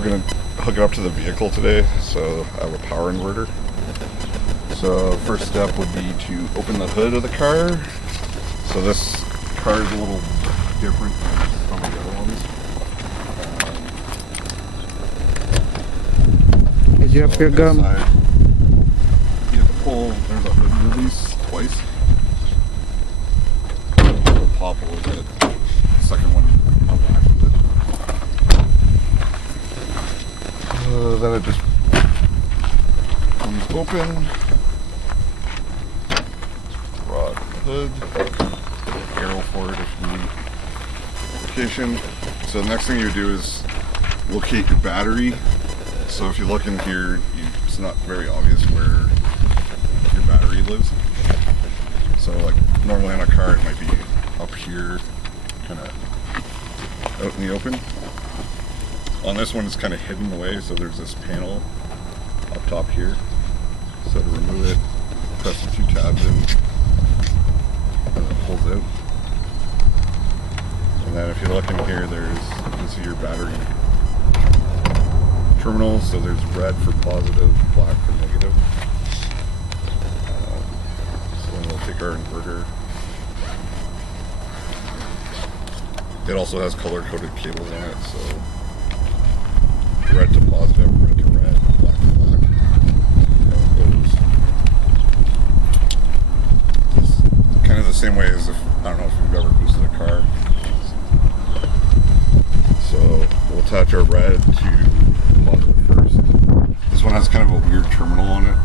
We're going to hook it up to the vehicle today, so I have a power inverter. So first step would be to open the hood of the car. So this car is a little different than some of the other ones. Did you have your gum? You have to pull, there's a hood release twice. It'll pop a little bit. The second one unlatches it. Then it just comes open. Rod hood. Arrow for it if you need location. So the next thing you do is locate your battery. So if you look in here, it's not very obvious where your battery lives. So like normally on a car it might be up here, kind of out in the open. On this one it's kind of hidden away, so there's this panel up top here. So to remove it, press the 2 tabs in, and it pulls out. And then if you look in here, you can see your battery terminals. So there's red for positive, black for negative. So then we'll take our inverter. It also has color-coded cables on it, so red to positive, red to red, black to black. It's kind of the same way as if, I don't know if you've ever boosted a car. So we'll attach our red to positive first. This one has kind of a weird terminal on it.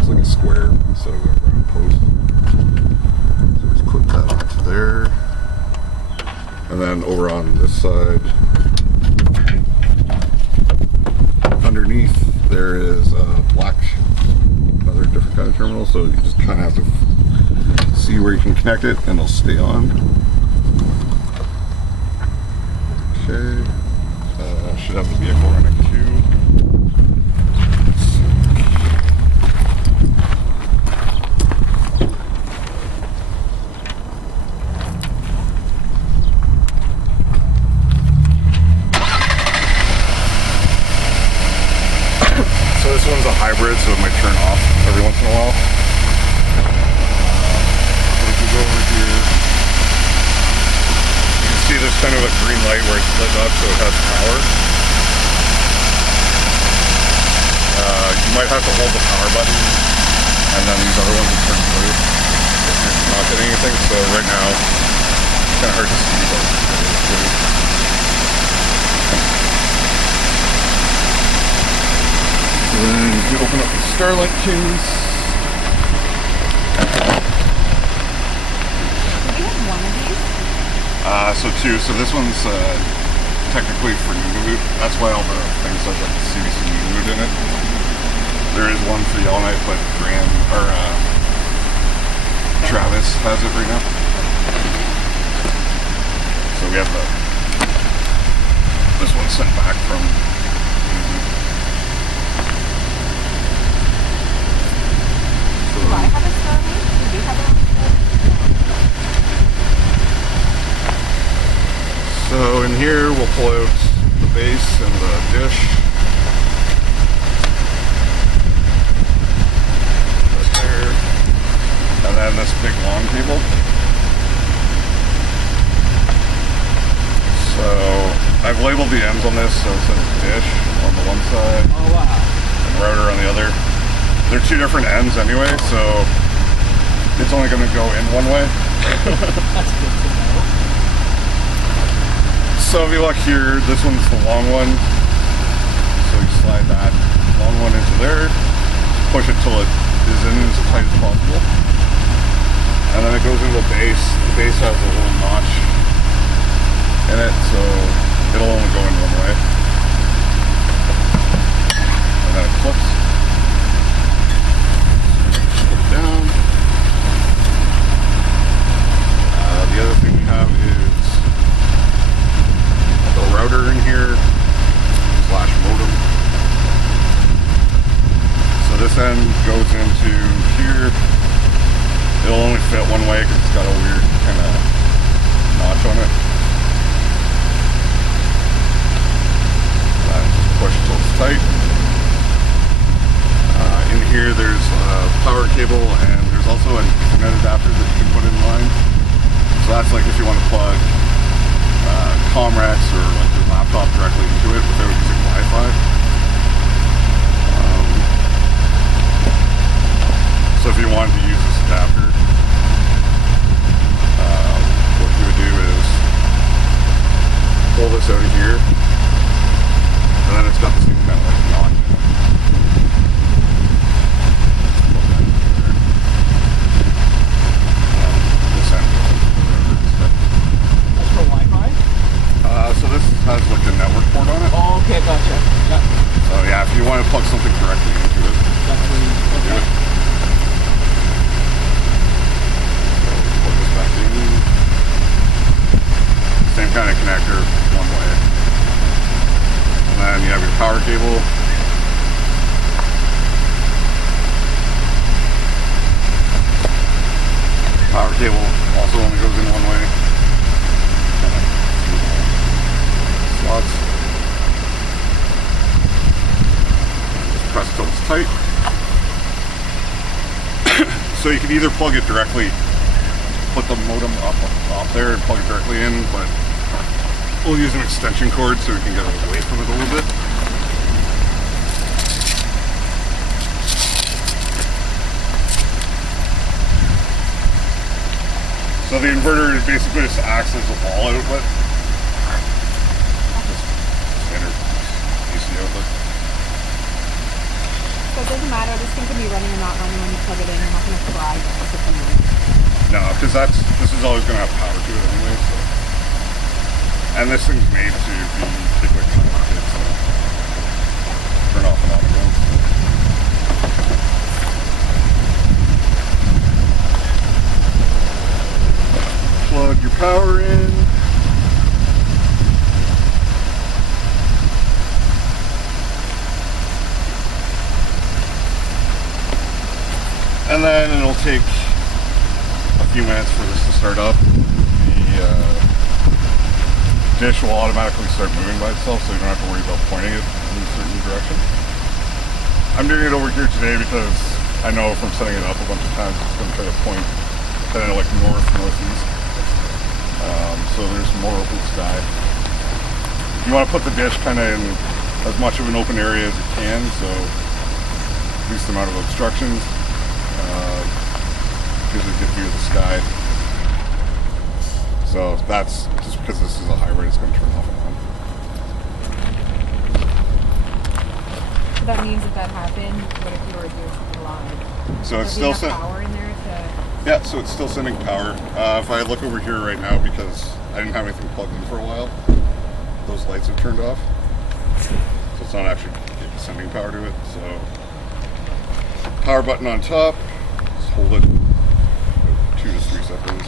It's like a square instead of a round post. So just clip that onto there. And then over on this side, underneath there is a black, another different kind of terminal. So you just kind of have to see where you can connect it and it'll stay on. Okay, should have the vehicle running too. So this one's a hybrid, so it might turn off every once in a while. If you go over here, see there's kind of a green light where it's lit up so it has power. You might have to hold the power button and then these other ones will turn blue if you're not getting anything. So right now it's kind of hard to see, but it's blue. So then you open up the StarLink case. So two. So this one's technically for Nunavut. That's why all the things have like CBC Nunavut in it. There is one for Yellowknife, but Travis has it right now. So we have this one sent back from Nunavut. So, do I have a StarLink? Do you have a So in here we'll pull out the base and the dish. Right there. And then this big long cable. So I've labeled the ends on this, so it says dish on the one side. Oh wow. And router on the other. They're two different ends anyway, so it's only going to go in one way. That's good to know. So if you look here, this one's the long one. So you slide that long one into there, push it till it is in as tight as possible. And then it goes into the base. The base has a little notch in it, so it'll only go in one way. And then it clips. Put it down. The other thing we have is the router in here / modem. So this end goes into here. It'll only fit one way because it's got a weird kind of like if you want to plug Comrex or like your laptop directly into it without using Wi-Fi. So if you wanted to use this adapter, what you would do is pull this out of here, and then it's got this kind of like notch in it. This end goes over instead. That's for Wi-Fi? So this has like a network port on it. Oh, okay, gotcha. Yeah. So yeah, if you want to plug something directly into it, That's where you, do okay. it. Plug this back in. Same kind of connector, one way. And then you have your power cable. Power cable also only goes in one way. Slots. Just press till it's tight. So you can either plug it directly, put the modem up there and plug it directly in, but we'll use an extension cord so we can get away from it a little bit. So the inverter basically just acts as a wall outlet. Standard AC outlet. So it doesn't matter, this thing can be running or not running when you plug it in. You're not going to fry if it's annoying. No, because this is always going to have power to it anyway. So. And this thing's made to be quick to market, so turn off and on again. Plug your power in. And then it'll take a few minutes for this to start up. The dish will automatically start moving by itself, so you don't have to worry about pointing it in a certain direction. I'm doing it over here today because I know from setting it up a bunch of times it's going to try to point kind of like north, northeast. So there's more open sky. You want to put the dish kind of in as much of an open area as you can, so least amount of obstructions. Gives a good view of the sky. So that's just because this is a hybrid, it's going to turn off and on. So that means if that happened, what if you were doing something live? So it's Would still there be enough power in there to... Yeah, so it's still sending power. If I look over here right now, because I didn't have anything plugged in for a while, those lights have turned off. So it's not actually sending power to it. So power button on top, just hold it 2 to 3 seconds.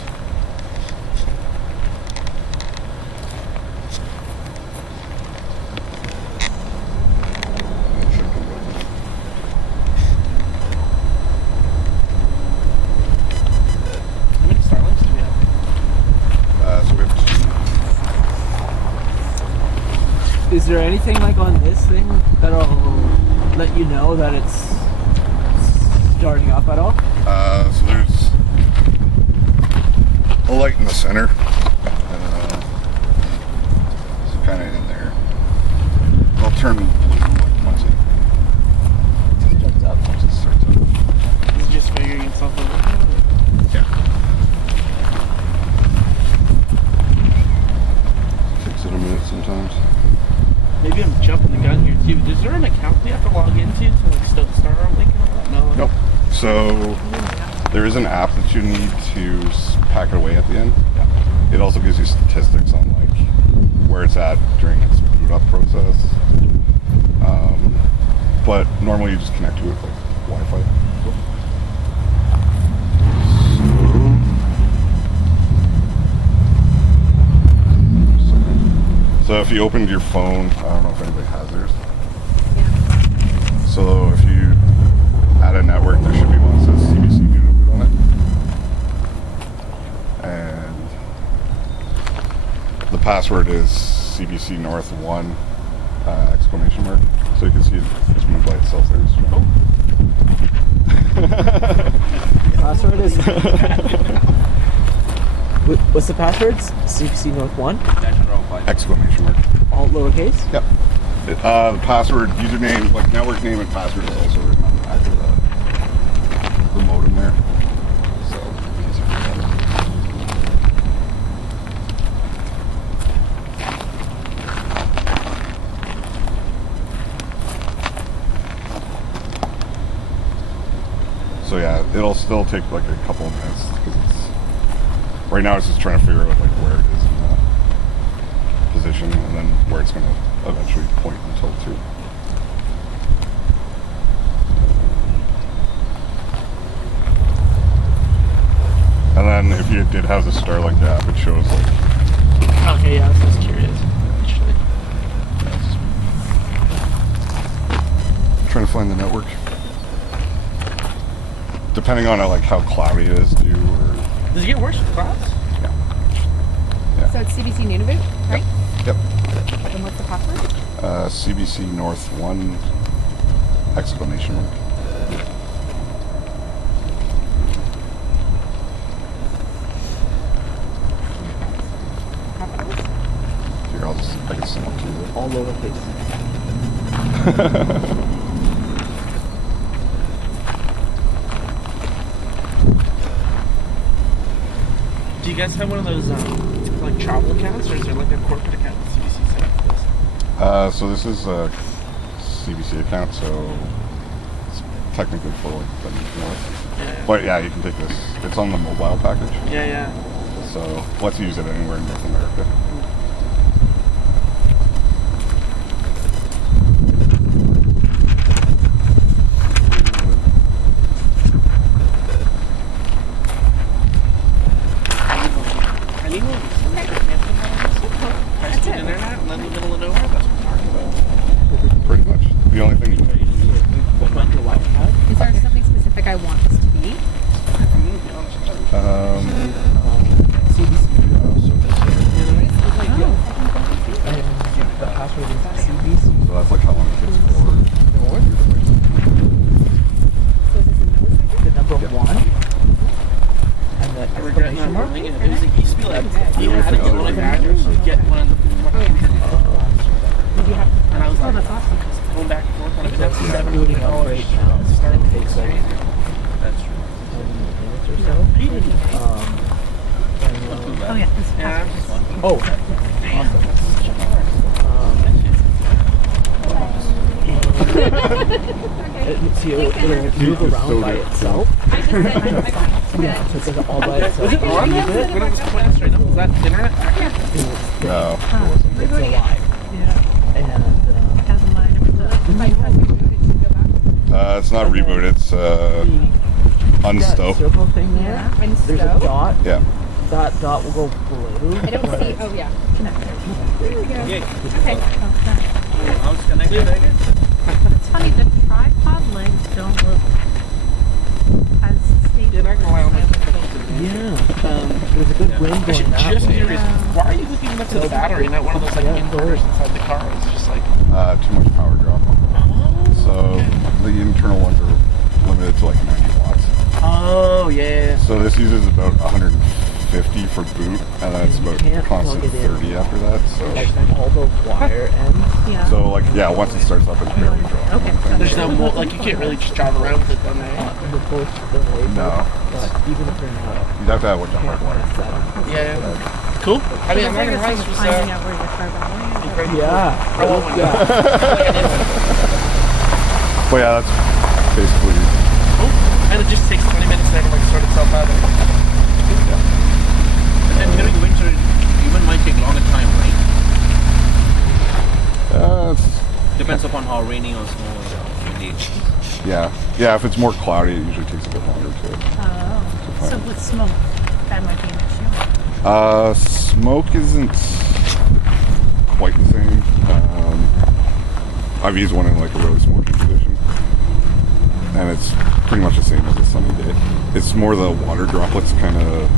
It should come back. How many StarLinks do we have? So we have Is there anything like on this thing that'll let you know that it's starting up at all? so there's a light in the center. It's kind of in there. I'll turn blue once it Starts up. starts up. Is it just figuring itself out? Yeah. Takes it a minute sometimes. Maybe I'm jumping the gun here too. Is there an account we have to log into to like start StarLink and all that? No. Nope. So there is an app that you need to pack it away at the end. It also gives you statistics on like where it's at during its boot up process. But normally you just connect to it with like Wi-Fi. So if you opened your phone, I don't know if anybody has theirs. Yeah. So if you add a network, there should be one that says CBC North on it. And the password is CBC North 1 exclamation mark. So you can see it just move by itself there. Password is. What's the passwords? CBC North 1? Exclamation mark. All lowercase? Yep. The password, username, like network name and password is also written on the back of the modem there. So it'll be easier for that. So yeah, it'll still take like a couple of minutes because it's right now it's just trying to figure out like where it is in the position and then where it's going to eventually point and tilt to. And then if you did have the StarLink app, it shows like Okay, yeah, I was just curious. Actually. trying to find the network. Depending on like how cloudy it is, too. Or, Does it get worse with clouds? So it's CBC Nunavut, right? yep. And what's the password? CBC North 1 exclamation mark. Capitals? Here, I can send it to you. All lowercase. Do you guys have one of those like travel accounts, or is there like a corporate account with CBC set up for this? So this is a CBC account, so it's technically for like the North. Yeah. But yeah, you can take this. It's on the mobile package, Yeah. so let's use it anywhere in North America. That's it. Internet in the middle of nowhere. That's what I'm talking about. Pretty much. The only thing. Is there something specific I want this to be? CBC. Oh. And the password is CBC. So that's like how long it takes for. So is this in milliseconds? The number Yep. 1. And the exclamation mark. It used to be like you had to get one of the address, so you get one of the Did you have to? and I was Oh, like that's awesome. going back and forth on it. That's That's not booting up right now. It takes like 10 minutes or so. Oh yeah, this is Yeah, password. Oh, awesome. See, it'll move around by itself. I just said, Yeah, so it does it all by itself. Was it on when it was pointing straight up? Was that internet accurate? No. It's alive. Yeah. And Doesn't line up with the. If I press reboot, it should go back. It's not reboot. It's that unstow. circle thing there, Yeah. And there's a stow. dot. Yeah. That dot will go blue. I don't see. Oh yeah. Connected. There we go. Yeah. Okay. I was connected. It's funny, the tripod legs don't look as stable. You're not gonna lie, I'm like, Yeah. There's a good wind actually going that just way. curious, why are you hooking up to the battery, not one of those like inverters inside the car? It's just like, Too much power drop. So the internal ones are limited to like 90 watts. oh yeah. So this uses about 150 for boot, and then it's You about can't constant plug it in. 30 after that. Like So, all the wire ends. Yeah. so like yeah, once it starts up, it's barely dropping. Okay. There's no more, like you can't really just drive around with it then, eh? The both the label. No. But even if they're not, You'd have to have like a you hard can't wire. set them. Yeah. Cool. I mean, I'm not gonna lie, It's this was finding out where your car battery is. pretty Yeah. cool. I want one. Yeah. But yeah, that's basically. And it just takes 20 minutes to have it like sort itself out. And then during winter, it even might take longer time, right? It's, Depends upon how rainy or snow or windy. yeah, yeah. If it's more cloudy, it usually takes a bit longer to. Oh. So with smoke, that might be an issue. Smoke isn't quite the same. I've used one in like a really smoky condition, and it's pretty much the same as a sunny day. It's more the water droplets kind of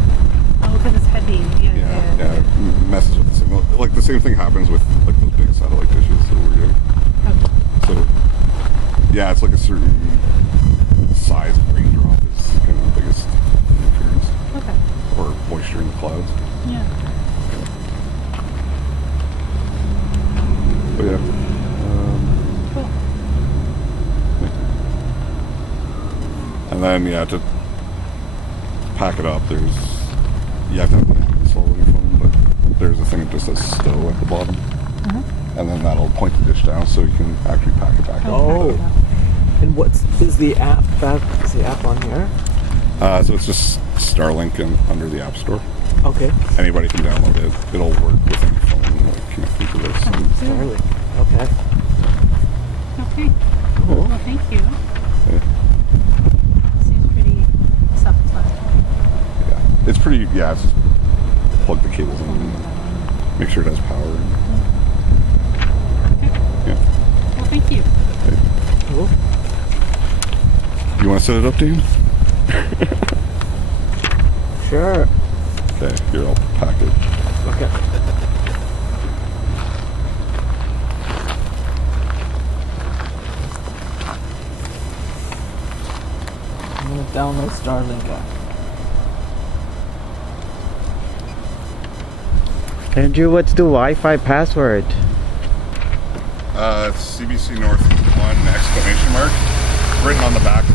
Oh, because it's heavy. yeah, messes with the signal. Like the same thing happens with like those big satellite dishes that we're doing. Okay. So yeah, it's like a certain size of raindrop is kind of the biggest interference. Okay. or moisture in the clouds. Yeah. But yeah. Cool. And then to pack it up, you have to have the app installed on your phone, but there's a thing that just says stow at the bottom. And then that'll point the dish down so you can actually pack it back up. Oh. And is the app on here? So it's just StarLink under the App Store. Okay. Anybody can download it. It'll work with any phone, like connected to this. And, Starlink. Okay. Okay. Cool. Well, thank you. yeah. Seems pretty self-explanatory. Yeah. It's pretty, it's just plug the cables in and make sure it has power. And, yeah. Well, thank you. Cool. You want to set it up, Dan? Sure. Okay, here, I'll pack it. Okay. I'm gonna download StarLink app. Andrew, what's the Wi-Fi password? It's CBC North 1 exclamation mark. Written on the back